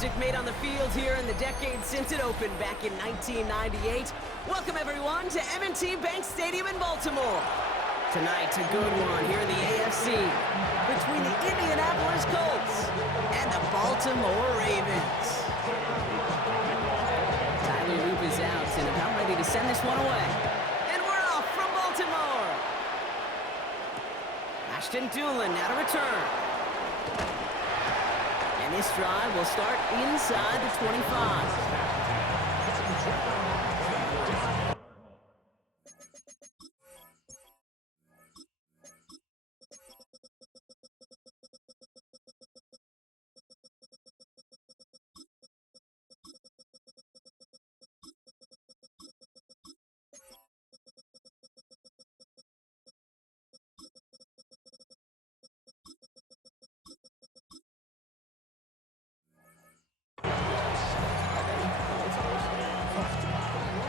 magic made on the field here in the decade since it opened back in 1998. Welcome, everyone, to M&T Bank Stadium in Baltimore. Tonight, a good one here in the AFC between the Indianapolis Colts and the Baltimore Ravens. Tyler Loop is out and about ready to send this one away. And we're off from Baltimore. Ashton Doolin now to return. And this drive will start inside the 25.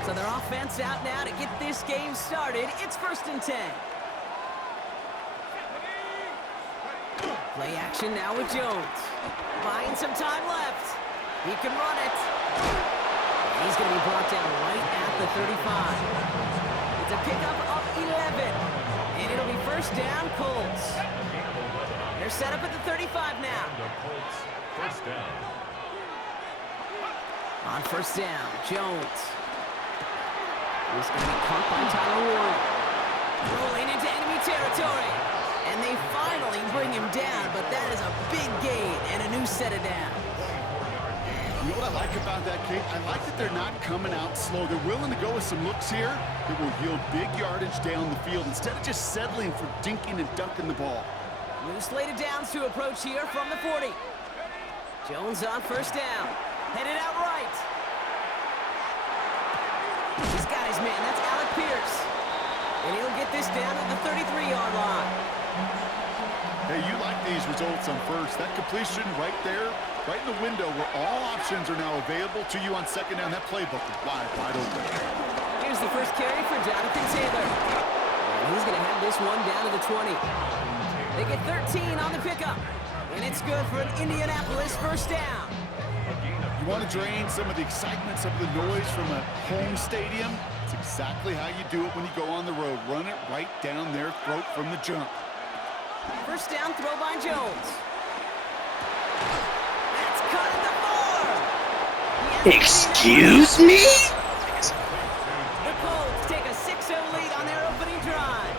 So their offense out now to get this game started. It's 1st and 10. Play action now with Jones. Buying some time left. He can run it. And he's going to be brought down right at the 35. It's a pickup of 11. And it'll be 1st down, Colts. They're set up at the 35 now. First down. On 1st down, Jones. He's going to be caught by Tyler Ward. Rolling into enemy territory. And they finally bring him down, but that is a big gain and a new set of downs. You know what I like about that, Kate? I like that they're not coming out slow. They're willing to go with some looks here that will yield big yardage down the field instead of just settling for dinking and dunking the ball. New slate of downs to approach here from the 40. Jones on 1st down. Headed out right. He's got his man. That's Alec Pierce. And he'll get this down at the 33-yard line. Hey, you like these results on 1st. That completion right there, right in the window where all options are now available to you on 2nd down. That playbook is wide open. Here's the first carry for Jonathan Taylor. And he's going to have this one down to the 20. They get 13 on the pickup. And it's good for an Indianapolis 1st down. You want to drain some of the excitement, some of the noise from a home stadium? It's exactly how you do it when you go on the road. Run it right down their throat from the jump. 1st down throw by Jones. That's cut at the 4. Excuse me? The Colts take a 6-0 lead on their opening drive.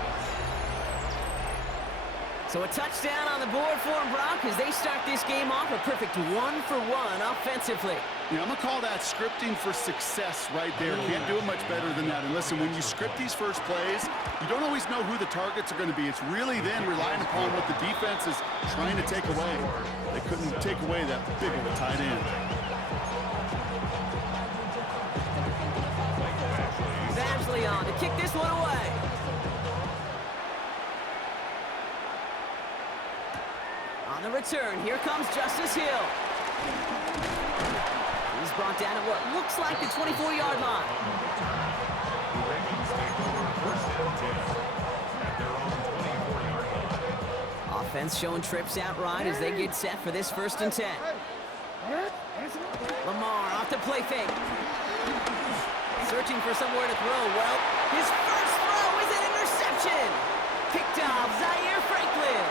So a touchdown on the board for them, Brock, as they start this game off a perfect 1-for-1 offensively. Yeah, I'm going to call that scripting for success right there. Can't do it much better than that. And listen, when you script these first plays, you don't always know who the targets are going to be. It's really then relying upon what the defense is trying to take away. They couldn't take away that big of a tight end. Badgley on to kick this one away. On the return, here comes Justice Hill. He's brought down at what looks like the 24-yard line. Offense showing trips out right as they get set for this 1st and 10. Lamar off the play fake. Searching for somewhere to throw. Well, his first throw is an interception. Picked off Zaire Franklin.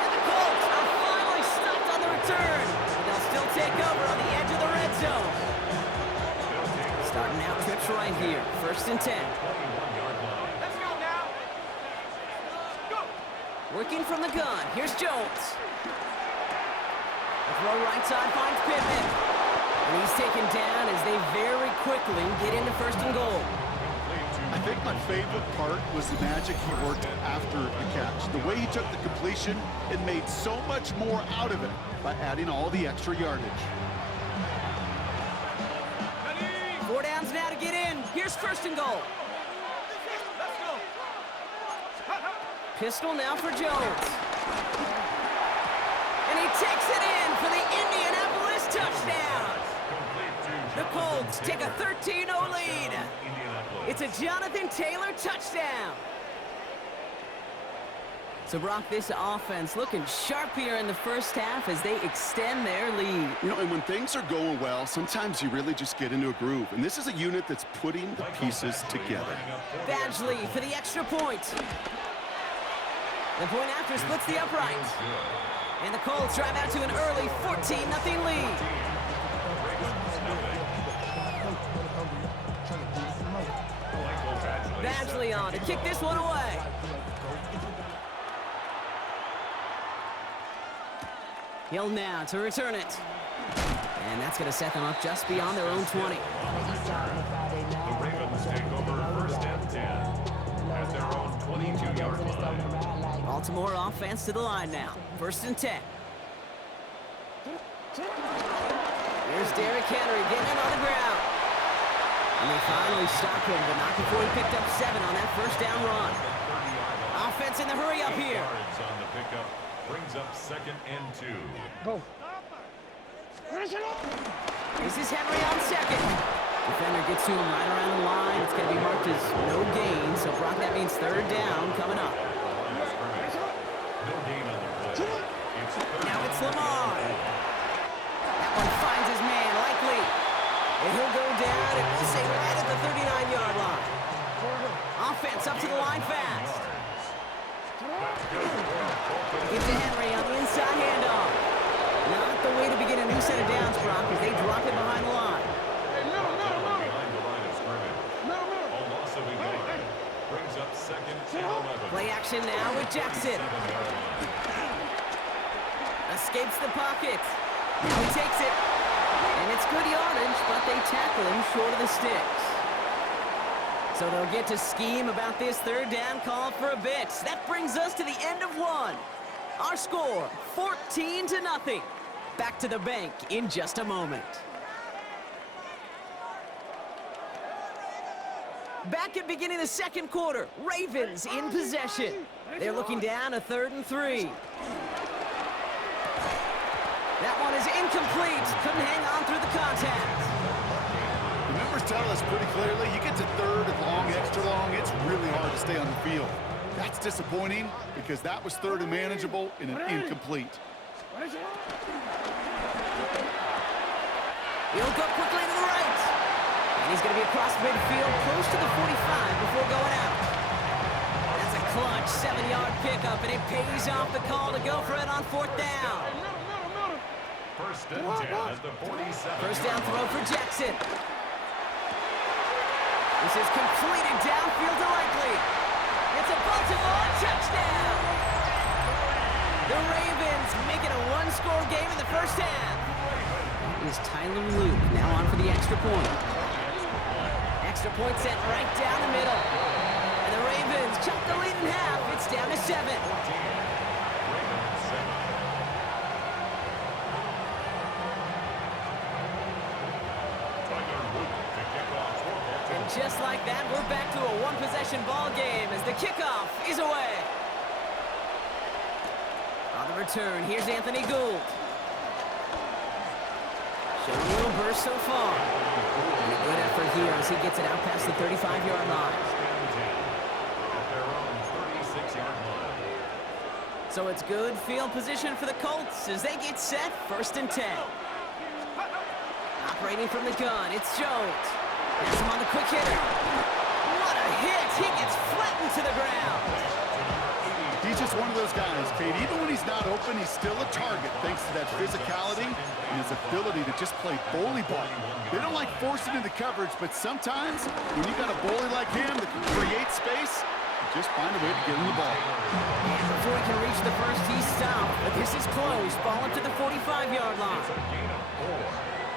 And the Colts are finally stopped on the return. But they'll still take over on the edge of the red zone. Starting out trips right here. 1st and 10. Let's go now. Go. Working from the gun. Here's Jones. The throw right side finds Pittman. And he's taken down as they very quickly get into 1st and goal. I think my favorite part was the magic he worked after the catch. The way he took the completion and made so much more out of it by adding all the extra yardage. 4 downs now to get in. Here's 1st and goal. Let's go. Pistol now for Jones. And he takes it in for the Indianapolis touchdown. The Colts take a 13-0 lead. It's a Jonathan Taylor touchdown. So, Brock, this offense looking sharp here in the first half as they extend their lead. You know, and when things are going well, sometimes you really just get into a groove. And this is a unit that's putting the pieces together. Badgley for the extra point. The point after splits the upright. And the Colts drive out to an early 14-0 lead. Badgley on to kick this one away. Hill now to return it. And that's going to set them up just beyond their own 20. The Ravens take over first and 10 at their own 22-yard line. Baltimore offense to the line now. First and 10. Here's Derrick Henry getting it on the ground. And they finally stop him, but not before he picked up 7 on that first down run. Offense in the hurry up here. Yards on the pickup brings up second and 2. Go. This is Henry on second. Defender gets to him right around the line. It's going to be marked as no gain. So, Brock, that means third down coming up. No gain on the play. Now it's Lamar. That one finds his man, likely. And he'll go down, and we'll say right at the 39-yard line. Offense up to the line fast. Give to Henry on the inside handoff. Not the way to begin a new set of downs, Brock, as they drop it behind the line. Behind the line of scrimmage. A loss of a yard brings up second and 11. Play action now with Jackson. 7-yard line. Escapes the pocket. Now he takes it. And it's good yardage, but they tackle him short of the sticks. So they'll get to scheme about this third down call for a bit. That brings us to the end of one. Our score, 14-0. Back to the bank in just a moment. Back at beginning the second quarter, Ravens in possession. They're looking down a 3rd and 3. That one is incomplete. Couldn't hang on through the contact. The numbers tell us pretty clearly, you get to 3rd and long, extra long, it's really hard to stay on the field. That's disappointing because that was 3rd and manageable and an incomplete. He'll go quickly to the right. And he's going to be across midfield, close to the 45 before going out. That's a clutch 7-yard pickup, and it pays off the call to go for it on 4th down. First and 10 at the 47. First down throw for Jackson. This is completed downfield to Likely. It's a Baltimore touchdown. The Ravens make it a 1-score game in the first half. That is Tyler Luke now on for the extra point. Extra point sent right down the middle. And the Ravens chop the lead in half. It's down to 7. Just like that, we're back to a one-possession ball game as the kickoff is away. On the return, here's Anthony Gould. Showing a little burst so far. And a good effort here as he gets it out past the 35-yard line. At their own 36-yard line. So it's good field position for the Colts as they get set, 1st and 10. Operating from the gun, it's Jones. Has him on the quick hitter. What a hit! He gets flattened to the ground. He's just one of those guys, Kate. Even when he's not open, he's still a target thanks to that physicality and his ability to just play bully ball. They don't like forcing into coverage, but sometimes when you got a bully like him that can create space, you just find a way to get him the ball. And before he can reach the first, he's stopped. But this is close. Ball up to the 45-yard line.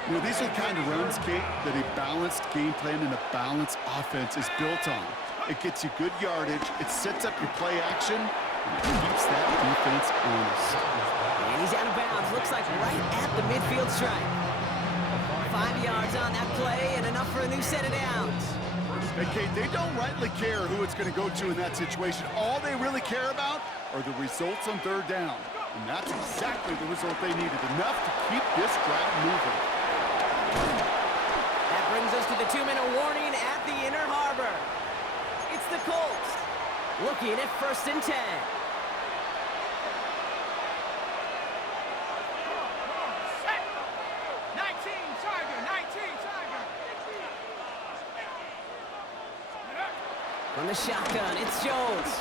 You know, these are the kind of runs, Kate, that a balanced game plan and a balanced offense is built on. It gets you good yardage, it sets up your play action, and it keeps that defense honest. And he's out of bounds. Looks like right at the midfield stripe. 5 yards on that play and enough for a new set of downs. Hey, Kate, they don't rightly care who it's going to go to in that situation. All they really care about are the results on 3rd down. And that's exactly the result they needed, enough to keep this drive moving. That brings us to the 2-minute warning at the Inner Harbor. It's the Colts looking at 1st and 10. From the shotgun, it's Jones.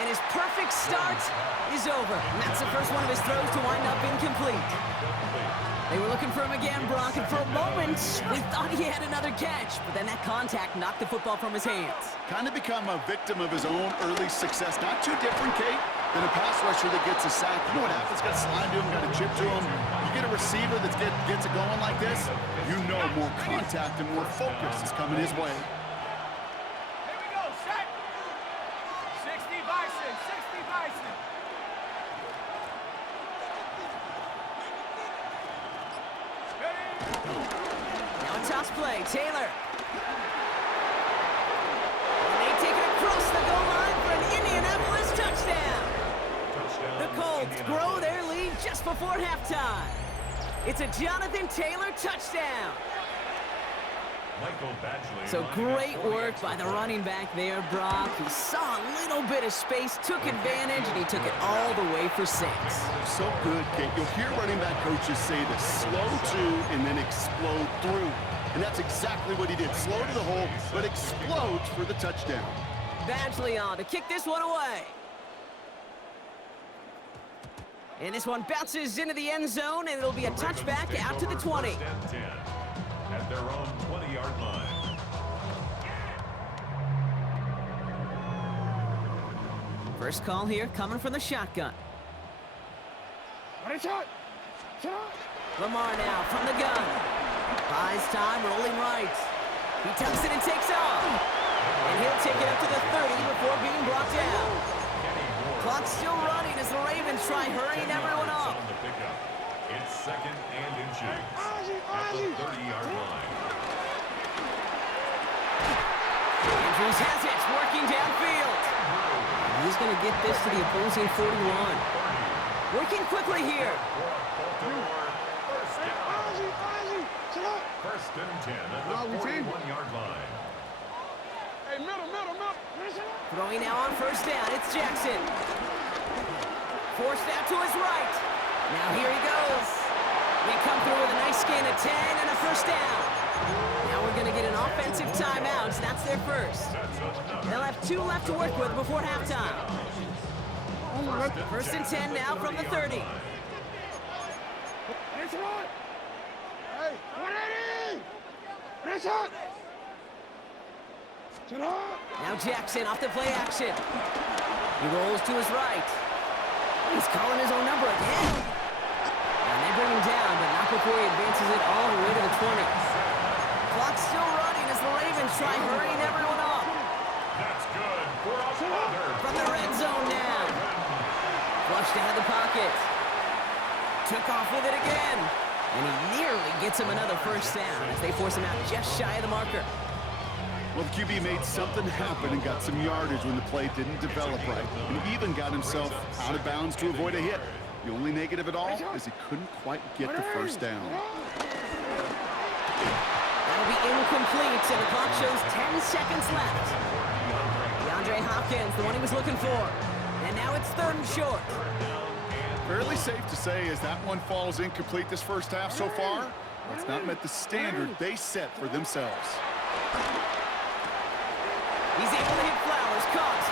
And his perfect start is over. And that's the first one of his throws to wind up incomplete. They were looking for him again, Brock, and for a moment, we thought he had another catch. But then that contact knocked the football from his hands. Kind of become a victim of his own early success. Not too different, Kate, than a pass rusher that gets a sack. You know what happens? Got to slide to him, got to chip to him. You get a receiver that gets it going like this, you know more contact and more focus is coming his way. Here we go, set. 60 Bison, 60 Bison. Now a toss play, Taylor. And they take it across the goal line for an Indianapolis touchdown. The Colts grow their lead just before halftime. It's a Jonathan Taylor touchdown. So great work by the running back there, Brock. He saw a little bit of space, took advantage, and he took it all the way for 6. So good, Kate. You'll hear running back coaches say this: slow to and then explode through. And that's exactly what he did. Slow to the hole, but explodes for the touchdown. Badgley on to kick this one away. And this one bounces into the end zone, and it'll be a touchback out to the 20. At their own 20-yard line. First call here coming from the shotgun. Lamar now from the gun. Buys time, rolling right. He tucks it and takes off. And he'll take it up to the 30 before being brought down. Clock's still running as the Ravens try hurrying everyone up. It's second and inches at the 30-yard line. Andrews has it, working downfield. He's going to get this to the opposing 41. Working quickly here. First and 10 at the 41-yard line. Hey, middle. Throwing now on first down, it's Jackson. Forced out to his right. Now here he goes. They come through with a nice gain of 10 and a first down. Now we're going to get an offensive timeout. That's their first. They'll have 2 left to work with before halftime. First and 10 now from the 30. Hey, 180! Now Jackson off the play action. He rolls to his right. He's calling his own number again. And they bring him down, but not before he advances it all the way to the 20. Clock's still running as the Ravens try hurrying everyone up. That's good for another. From the red zone now. Flushed out of the pocket. Took off with it again. And he nearly gets him another first down as they force him out just shy of the marker. Well, the QB made something happen and got some yardage when the play didn't develop right. And he even got himself out of bounds to avoid a hit. The only negative at all is he couldn't quite get the first down. That'll be incomplete, and the clock shows 10 seconds left. DeAndre Hopkins, the one he was looking for. And now it's 3rd and short. Fairly safe to say as that one falls incomplete this first half so far, it's not met the standard they set for themselves. He's able to hit Flowers, caught.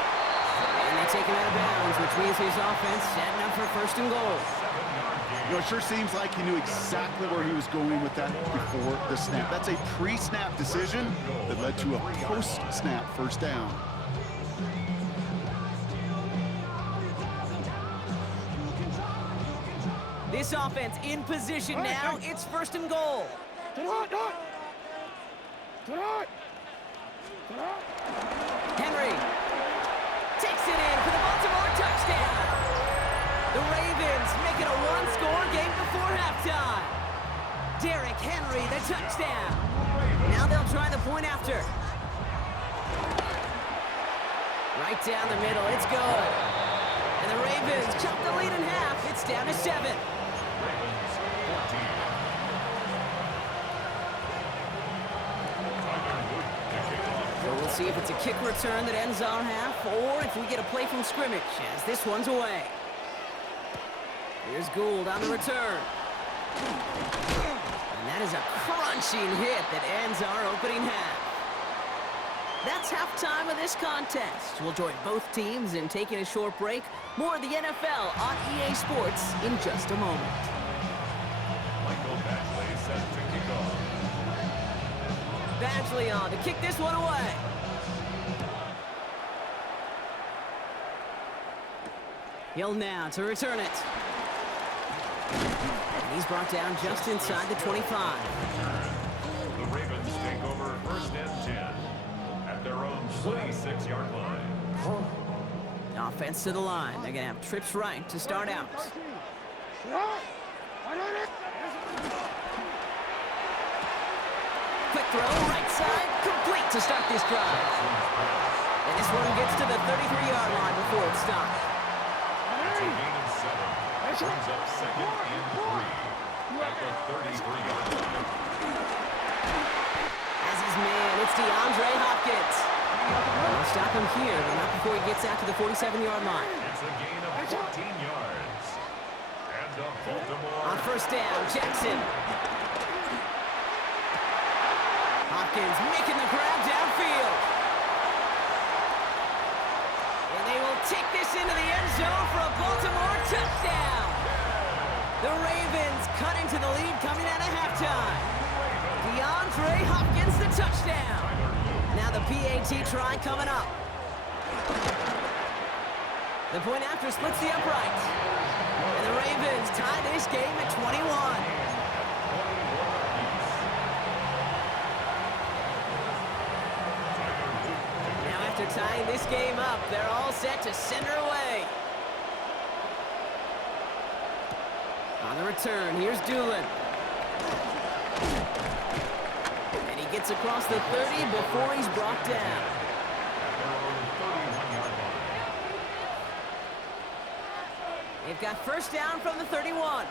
And they take him out of bounds, which means his offense setting up for 1st and goal. You know, it sure seems like he knew exactly where he was going with that before the snap. That's a pre-snap decision that led to a post-snap first down. This offense in position now. It's 1st and goal. Henry takes it in for the Baltimore touchdown. The Ravens make it a 1-score game before halftime. Derrick Henry, the touchdown. Now they'll try the point after. Right down the middle, it's good. And the Ravens cut the lead in half. It's down to 7. Ravens 14. So we'll see if it's a kick return that ends our half, or if we get a play from scrimmage, as this one's away. Here's Gould on the return. And that is a crunching hit that ends our opening half. That's halftime of this contest. We'll join both teams in taking a short break. More of the NFL on EA Sports in just a moment. Michael Badgley set to kick off. Badgley on to kick this one away. He'll now to return it. And he's brought down just inside the 25. The Ravens take over first and 10 at their own 26-yard line. Offense to the line. They're going to have trips right to start out. Quick throw, right side, complete to start this drive. And this one gets to the 33-yard line before it stops. It's a gain of 7. Brings up second and 3 at the 33-yard line. As his man, it's DeAndre Hopkins. They'll stop him here, but not before he gets out to the 47-yard line. It's a gain of 14 yards. And the Baltimore. On first down, Jackson. Hopkins making the grab downfield. And they will take this into the end zone for a Baltimore touchdown. The Ravens cut into the lead coming out of halftime. DeAndre Hopkins the touchdown. Now the PAT try coming up. The point after splits the uprights. And the Ravens tie this game at 21. Now after tying this game up, they're all set to send her away. On the return, here's Doolin. And he gets across the 30 before he's brought down. They've got first down from the 31.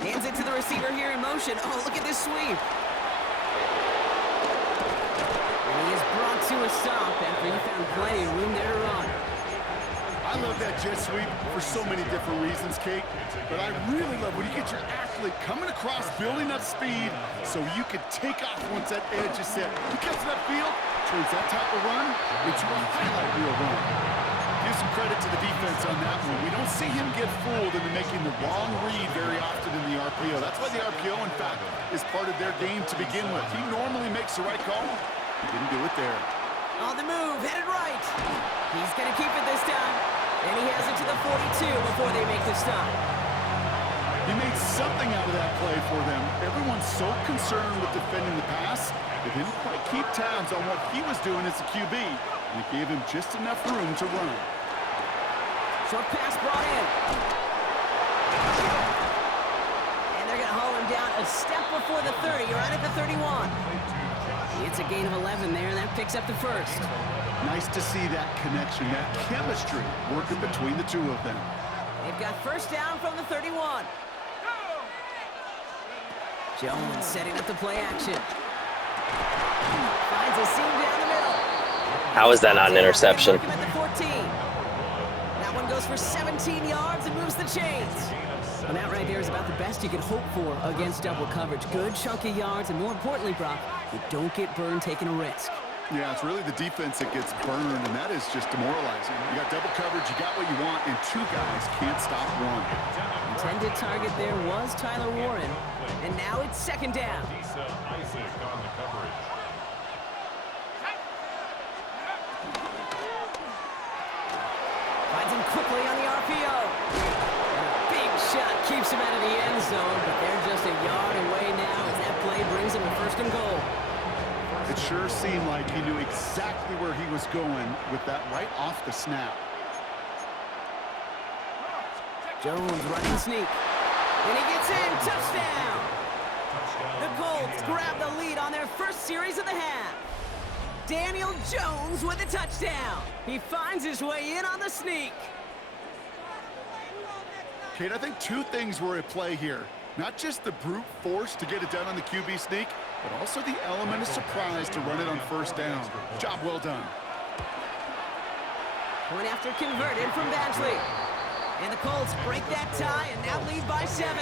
Hands it to the receiver here in motion. Oh, look at this sweep. And he is brought to a stop after he found plenty of room there to run. I love that jet sweep for so many different reasons, Kate. But I really love when you get your athlete coming across, building up speed, so you can take off once that edge is set. He gets to that field, turns that type of run into a highlight reel run. Give some credit to the defense on that one. We don't see him get fooled into making the wrong read very often in the RPO. That's why the RPO, in fact, is part of their game to begin with. He normally makes the right call. He didn't do it there. On the move, headed right. He's going to keep it this time. And he has it to the 42 before they make the stop. He made something out of that play for them. Everyone's so concerned with defending the pass, they didn't quite keep tabs on what he was doing as a QB. And it gave him just enough room to run. Short pass brought in. And they're going to haul him down a step before the 30, right at the 31. It's a gain of 11 there, and that picks up the first. Nice to see that connection, that chemistry working between the two of them. They've got first down from the 31. Jones setting up the play action. Finds a seam down the middle. How is that not an interception? At the 14. That one goes for 17 yards and moves the chains. And that right there is about the best you could hope for against double coverage. Good chunky yards, and more importantly, Brock, you don't get burned taking a risk. Yeah, it's really the defense that gets burned, and that is just demoralizing. You got double coverage, you got what you want, and two guys can't stop one. Intended target there was Tyler Warren, and now it's second down. Isaac on the coverage. Finds him quickly on the RPO. And a big shot keeps him out of the end zone, but they're just a yard away now as that play brings him to first and goal. It sure seemed like he knew exactly where he was going with that right off the snap. Jones running sneak. And he gets in. Touchdown! The Colts grab the lead on their first series of the half. Daniel Jones with a touchdown. He finds his way in on the sneak. Kate, I think two things were at play here. Not just the brute force to get it done on the QB sneak, but also the element of surprise to run it on first down. Job well done. Point after converted from Badgley. And the Colts break that tie and now lead by 7.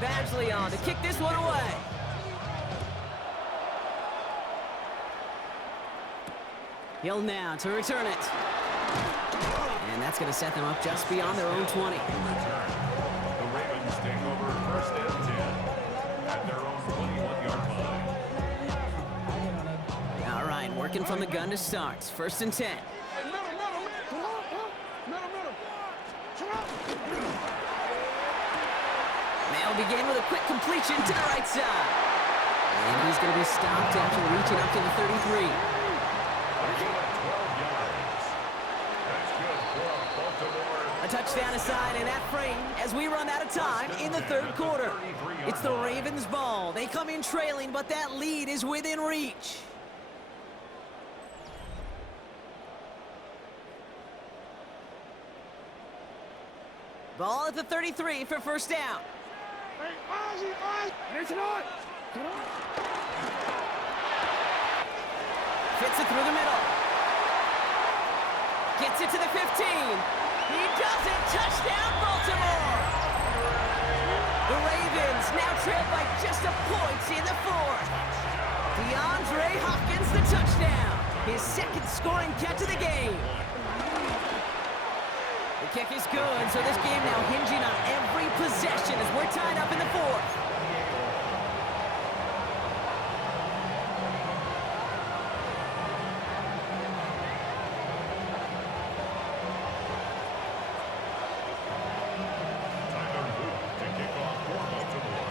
Badgley on to kick this one away. Hill now to return it. And that's going to set them up just beyond their own 20. The Ravens take over first and 10 at their own 21-yard line. All right, working from the gun to start. First and 10. Hey, middle. They'll begin with a quick completion to the right side. And he's going to be stopped after reaching up to the 33. A touchdown aside in that frame as we run out of time in the third quarter. It's the Ravens' ball. They come in trailing, but that lead is within reach. Ball at the 33 for first down. Hey, Ozzy. There's it on. Fits it through the middle. Gets it to the 15. He does it. Touchdown, Baltimore. The Ravens now trail by just a point in the fourth. DeAndre Hopkins, the touchdown. His second scoring catch of the game. The kick is good, so this game now hinging on every possession as we're tied up in the fourth.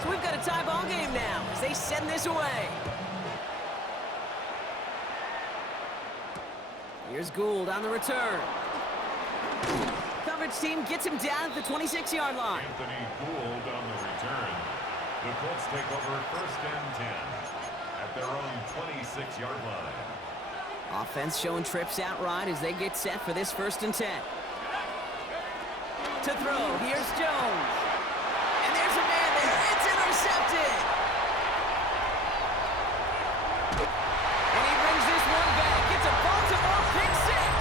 So we've got a tie ball game now as they send this away. Here's Gould on the return. Coverage team gets him down at the 26-yard line. Anthony Gould on the return. The Colts take over first and 10 at their own 26-yard line. Offense showing trips out right as they get set for this first and 10. To throw, here's Jones. And there's a man there. It's intercepted. And he brings this one back. It's a Baltimore pick six.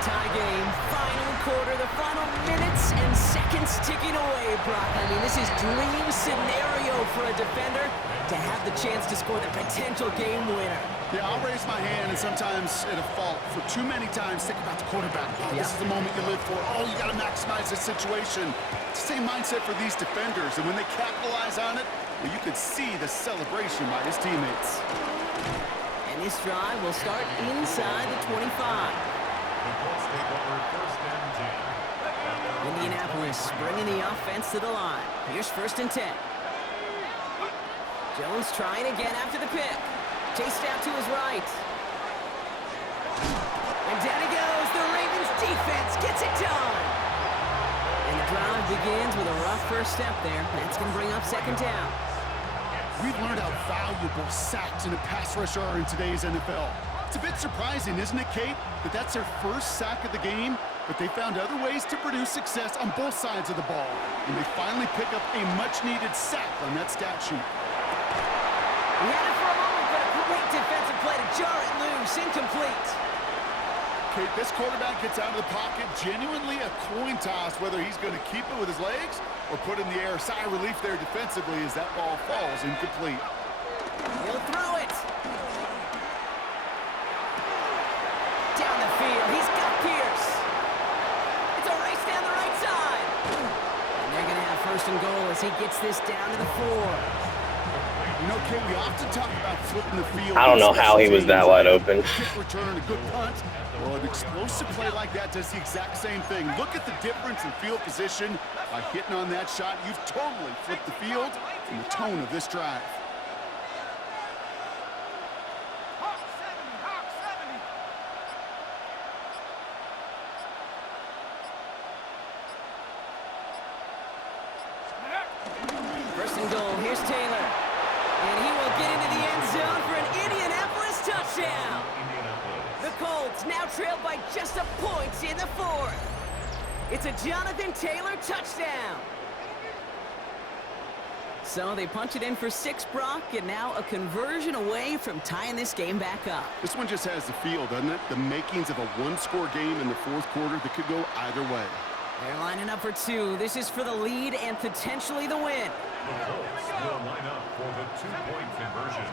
Tie game, final quarter, the final minutes and seconds ticking away, Brock. I mean, this is dream scenario for a defender to have the chance to score the potential game winner. Yeah, I'll raise my hand and sometimes at a fault for too many times think about the quarterback. Oh, this is the moment you live for. Oh, you got to maximize this situation. It's the same mindset for these defenders, and when they capitalize on it, well, you could see the celebration by his teammates. And this drive will start inside the 25. The Colts take over first and 10. Indianapolis bringing the offense to the line. Here's first and 10. Jones trying again after the pick. Chased out to his right. And down he goes. The Ravens defense gets it done. And the drive begins with a rough first step there. That's going to bring up second down. We've learned how valuable sacks in a pass rush are in today's NFL. It's a bit surprising, isn't it, Kate, that that's their first sack of the game, but they found other ways to produce success on both sides of the ball, and they finally pick up a much-needed sack on that stat sheet. He had it for a moment, but a great defensive play to jar it loose, incomplete. Kate, this quarterback gets out of the pocket, genuinely a coin toss whether he's going to keep it with his legs or put in the air. Sigh of relief there defensively as that ball falls incomplete. He'll throw it. Down the field, he's got Pierce. It's a race down the right side. And they're going to have first and goal as he gets this down to the 4. You know, Kate, we often talk about flipping the field. I don't know how he was that wide open. Kick return, a good punt. Well, an explosive play like that does the exact same thing. Look at the difference in field position. By hitting on that shot, you've totally flipped the field and the tone of this drive. Hawk 70, Hawk 70. First and goal, here's Taylor. And he will get into the end zone for an Indianapolis touchdown. The Colts now trail by just a point in the fourth. It's a Jonathan Taylor touchdown. So they punch it in for 6, Brock, and now a conversion away from tying this game back up. This one just has the feel, doesn't it? The makings of a one-score game in the fourth quarter that could go either way. They're lining up for two. This is for the lead and potentially the win. The Colts will line up for the two-point conversion.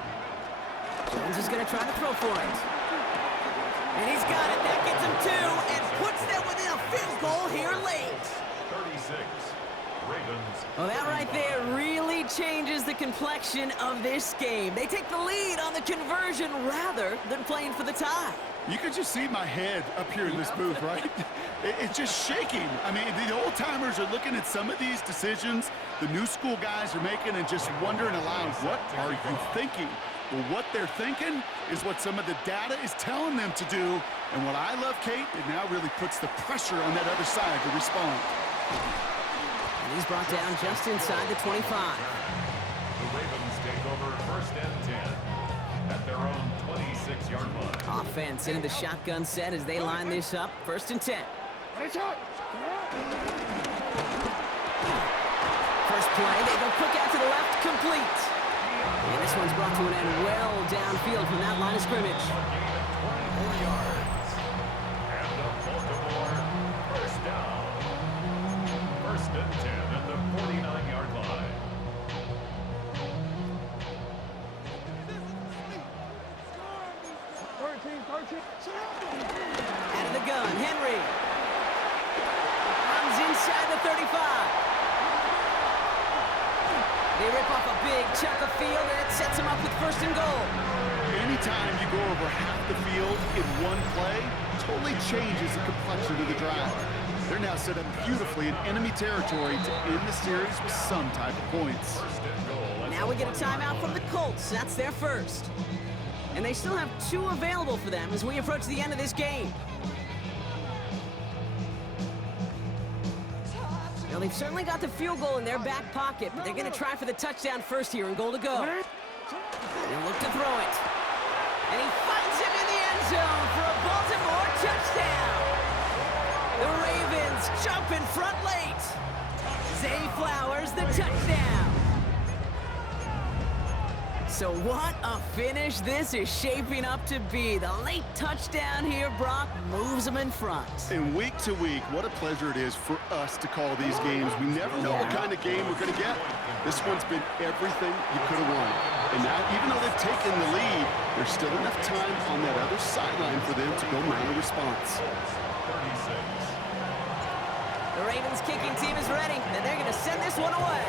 Jones is going to try to throw for it. And he's got it. That gets him two and puts them within a field goal here late. 36. Ravens. Well, that right there really changes the complexion of this game. They take the lead on the conversion rather than playing for the tie. You can just see my head up here in this booth, right? It's just shaking. I mean, the old-timers are looking at some of these decisions the new school guys are making and just wondering aloud, what are you thinking? Well, what they're thinking is what some of the data is telling them to do. And what I love, Kate, it now really puts the pressure on that other side to respond. And he's brought down just inside the 25. The Ravens take over first and 10 at their own 26-yard line. Offense into the shotgun set as they line this up. First and 10. First play, they go quick out to the left, complete. And this one's brought to an end well downfield from that line of scrimmage. 24 yards. And the Baltimore first down. First and 10 at the 49-yard line. Out of the gun, Henry. Runs inside the 35. They rip off a big chunk of field, and it sets them up with first and goal. Anytime you go over half the field in one play, totally changes the complexion of the drive. They're now set up beautifully in enemy territory to end the series with some type of points. First and goal. Now we get a timeout from the Colts. That's their first. And they still have two available for them as we approach the end of this game. Now, they've certainly got the field goal in their back pocket, but they're going to try for the touchdown first here and goal to go. They look to throw it. And he finds him in the end zone for a Baltimore touchdown. The Ravens jump in front late. Zay Flowers, the touchdown. So what a finish this is shaping up to be. The late touchdown here, Brock, moves them in front. And week to week, what a pleasure it is for us to call these games. We never know what kind of game we're going to get. This one's been everything you could have wanted. And now, even though they've taken the lead, there's still enough time on that other sideline for them to go mount a response. 36. The Ravens kicking team is ready, and they're going to send this one away.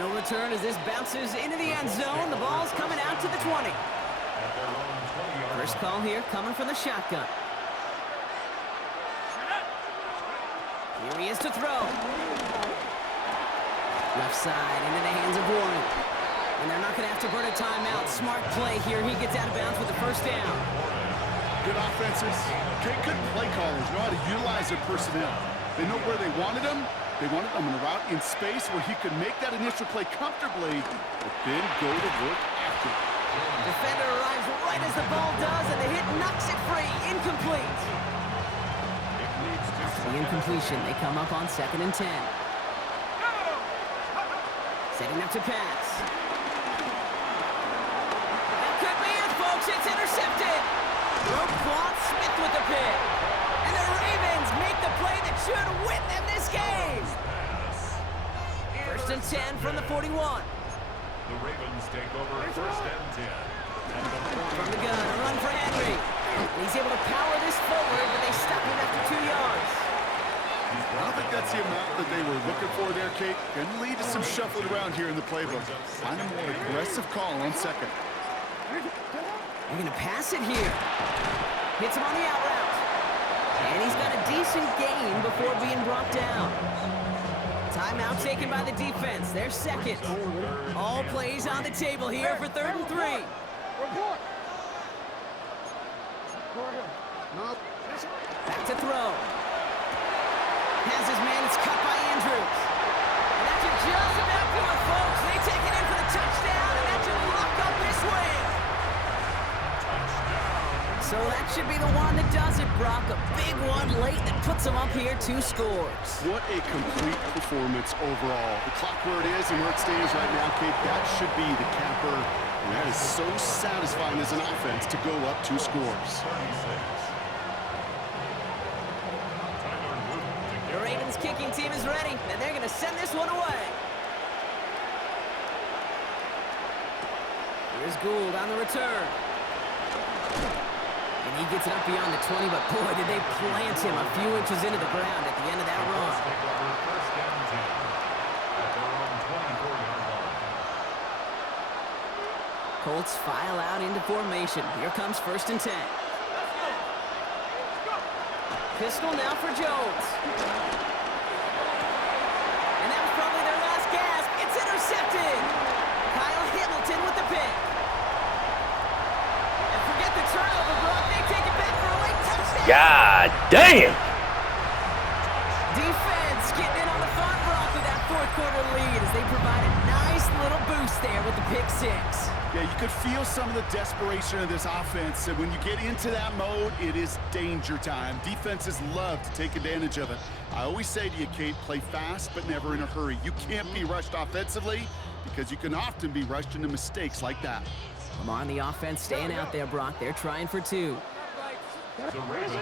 No return as this bounces into the end zone. The ball's coming out to the 20. At their own 20-yard First call here coming from the shotgun. Here he is to throw. Left side into the hands of Warren. And they're not going to have to burn a timeout. Smart play here. He gets out of bounds with the first down. Good offenses. Good play callers know how to utilize their personnel. They know where they wanted them. They wanted him in a route in space where he could make that initial play comfortably, but then go to work after. Defender arrives right as the ball does, and the hit knocks it free. Incomplete. After the incompletion, they come up on 2nd and 10. Setting up to pass. That could be it, folks. It's intercepted. Roquan Smith with the pick. And the Ravens make the play that should win them this game. First and 10 from the 41. The Ravens take over first and 10. And From the gun, a run for Henry. And he's able to power this forward, but they stop him after 2 yards. I don't think that's the amount that they were looking for there, Kate. Can lead to some shuffling around here in the playbook. Find a more aggressive call on second. They're going to pass it here. Hits him on the out route. And he's got a decent gain before being brought down. Timeout taken by the defense. Their second. All plays on the table here for 3rd and 3. Back to throw. Has his man. It's cut by Andrews. And that should just about do it, folks. They take it in for the touchdown, and that should lock up this win. So that should be the one that does it, Brock. A big one late that puts them up here 2 scores. What a complete performance overall. The clock where it is and where it stands right now, Kate, that should be the capper. And that is so satisfying as an offense to go up 2 scores. 36. Ravens kicking team is ready, and they're going to send this one away. Here's Gould on the return. And he gets it up beyond the 20, but boy, did they plant him a few inches into the ground at the end of that run. Take over first down 10 at their own 24-yard line. Colts file out into formation. Here comes 1st and 10. Pistol now for Jones. And that was probably their last gasp. It's intercepted. Kyle Hamilton with the pick. And forget the turnover, Brock. They take it back for a late touchdown. God damn! Defense getting in on the fun, Brock, with that 4th quarter lead as they provide a nice little boost there with the pick 6. Yeah, you could feel some of the desperation of this offense. And when you get into that mode, it is danger time. Defenses love to take advantage of it. I always say to you, Kate, play fast but never in a hurry. You can't be rushed offensively because you can often be rushed into mistakes like that. Lamar on the offense staying out there, Brock. They're trying for 2. The Ravens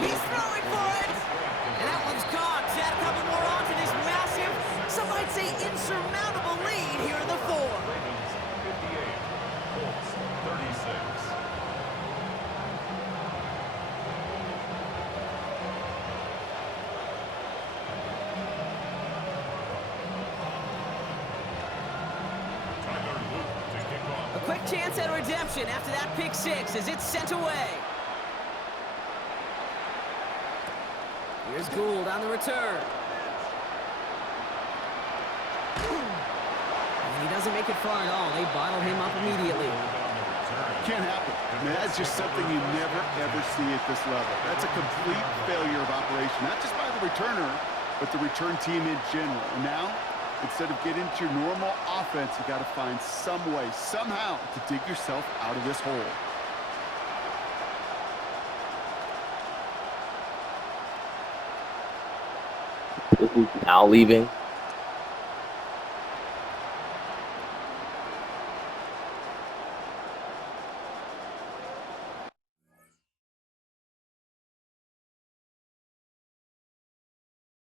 He's throwing for it! And that one's caught. To add a couple more on to this massive, some might say insurmountable lead here in the 4. Ravens 58, Colts 36. Tyler Luke to kick off. A quick chance at redemption after that pick 6 as it's sent away. Here's Gould on the return. And he doesn't make it far at all. They bottle him up immediately. Can't happen. I mean, that's just something you never, ever see at this level. That's a complete failure of operation, not just by the returner, but the return team in general. And now, instead of getting into your normal offense, you got to find some way, somehow, to dig yourself out of this hole. Now leaving.